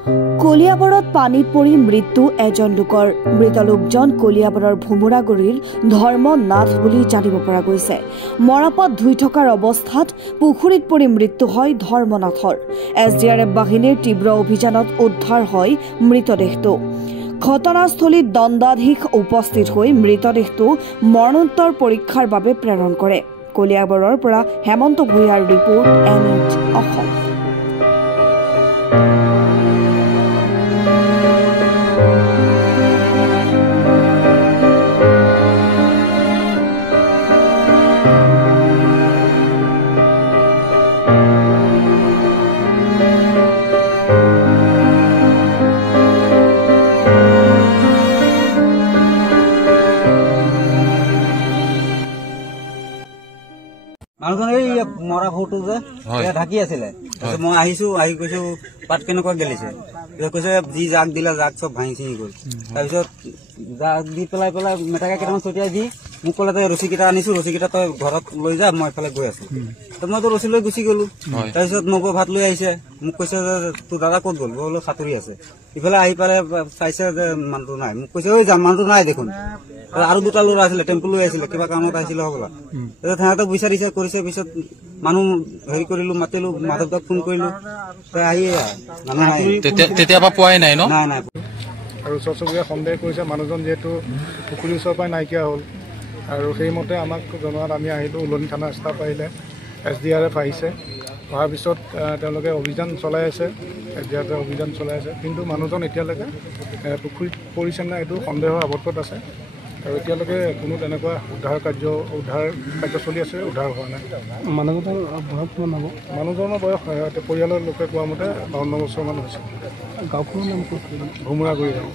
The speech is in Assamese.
কলিয়াবৰত পানীত পৰি মৃত্যু এজন লোকৰ। মৃত লোকজন কলিয়াবৰৰ ভোমোৰাগুৰিৰ ধৰ্মনাথ বুলি জানিব পৰা গৈছে। মৰাপাত ধুই থকাৰ অৱস্থাত পুখুৰীত পৰি মৃত্যু হয় ধৰ্মনাথৰ। SDRF বাহিনীৰ তীব্ৰ অভিযানত উদ্ধাৰ হয় মৃতদেহটো। ঘটনাস্থলীত দণ্ডাধীশ উপস্থিত হৈ মৃতদেহটো মৰণোত্তৰ পৰীক্ষাৰ বাবে প্ৰেৰণ কৰে। কলিয়াবৰৰ পৰা হেমন্ত ভূঞাৰ ৰিপৰ্ট NH অসম। মানুহজনে এই মৰা ফটো যে ঢাকি আছিলে, মই আহিছো, আহি কৈছো পাত কেনেকুৱা গেলিছে, কৈছে যি জাক দিলে জাক চব ভাঙি চিঙি গ'ল। তাৰপিছত জাক দি পেলাই মেটেকা কেইটামান ছটিয়াই দি মোক ক'লে তই ৰছী কেইটা আনিছো, ৰছী কেইটা তই ঘৰত লৈ যা, মই এফালে গৈ আছো। মইতো ৰছী লৈ গুচি গলো। তাৰপিছত নবৌ ভাত লৈ আহিছে, মোক কৈছে যে তোৰ দাদা ক'ত গ'ল? বোলো সাঁতুৰি আছে। ইফালে আহি পেলাই চাইছে যে মানুহটো নাই। মোক কৈছে ঐ যাম, মানুহটো নাই দেখোন। আৰু দুটা ল'ৰা আছিলে, টেম্পু লৈ আহিছিলে, কিবা কামত আহিছিলে হ'বলা। তাৰপিছত সিহঁতক বিচাৰিছে কৰিছে, পিছত মানুহ হেৰি কৰিলো, মাতিলো, মাধৱদাক ফোন কৰিলো, আহি তেতিয়াৰ পৰা পোৱাই নাই ন? নাই। আৰু ওচৰ চুবুৰীয়া সন্দেহ কৰিছে মানুহজন যিহেতু পুখুৰীৰ ওচৰৰ পৰাই নাইকিয়া হ'ল, আৰু সেইমতে আমাক জনোৱাত আমি আহিলোঁ। উলনি থানা ষ্টাফ আহিলে, SDRF আহিছে। অহাৰ পিছত তেওঁলোকে অভিযান চলাই আছে, SDRF অভিযান চলাই আছে। কিন্তু মানুহজন এতিয়ালৈকে পুখুৰীত পৰিছে নাই এইটো সন্দেহৰ আৱদ্ধত আছে, আৰু এতিয়ালৈকে কোনো তেনেকুৱা উদ্ধাৰ কাৰ্য চলি আছে, উদ্ধাৰ হোৱা নাই। মানুহজনৰ বয়স কিমান হ'ব? মানুহজনৰ বয়স পৰিয়ালৰ লোকে কোৱা মতে 52 বছৰমান হৈছে। গাঁওখনৰ নাম ক'ত? ভোমোৰাগুৰি গাঁও।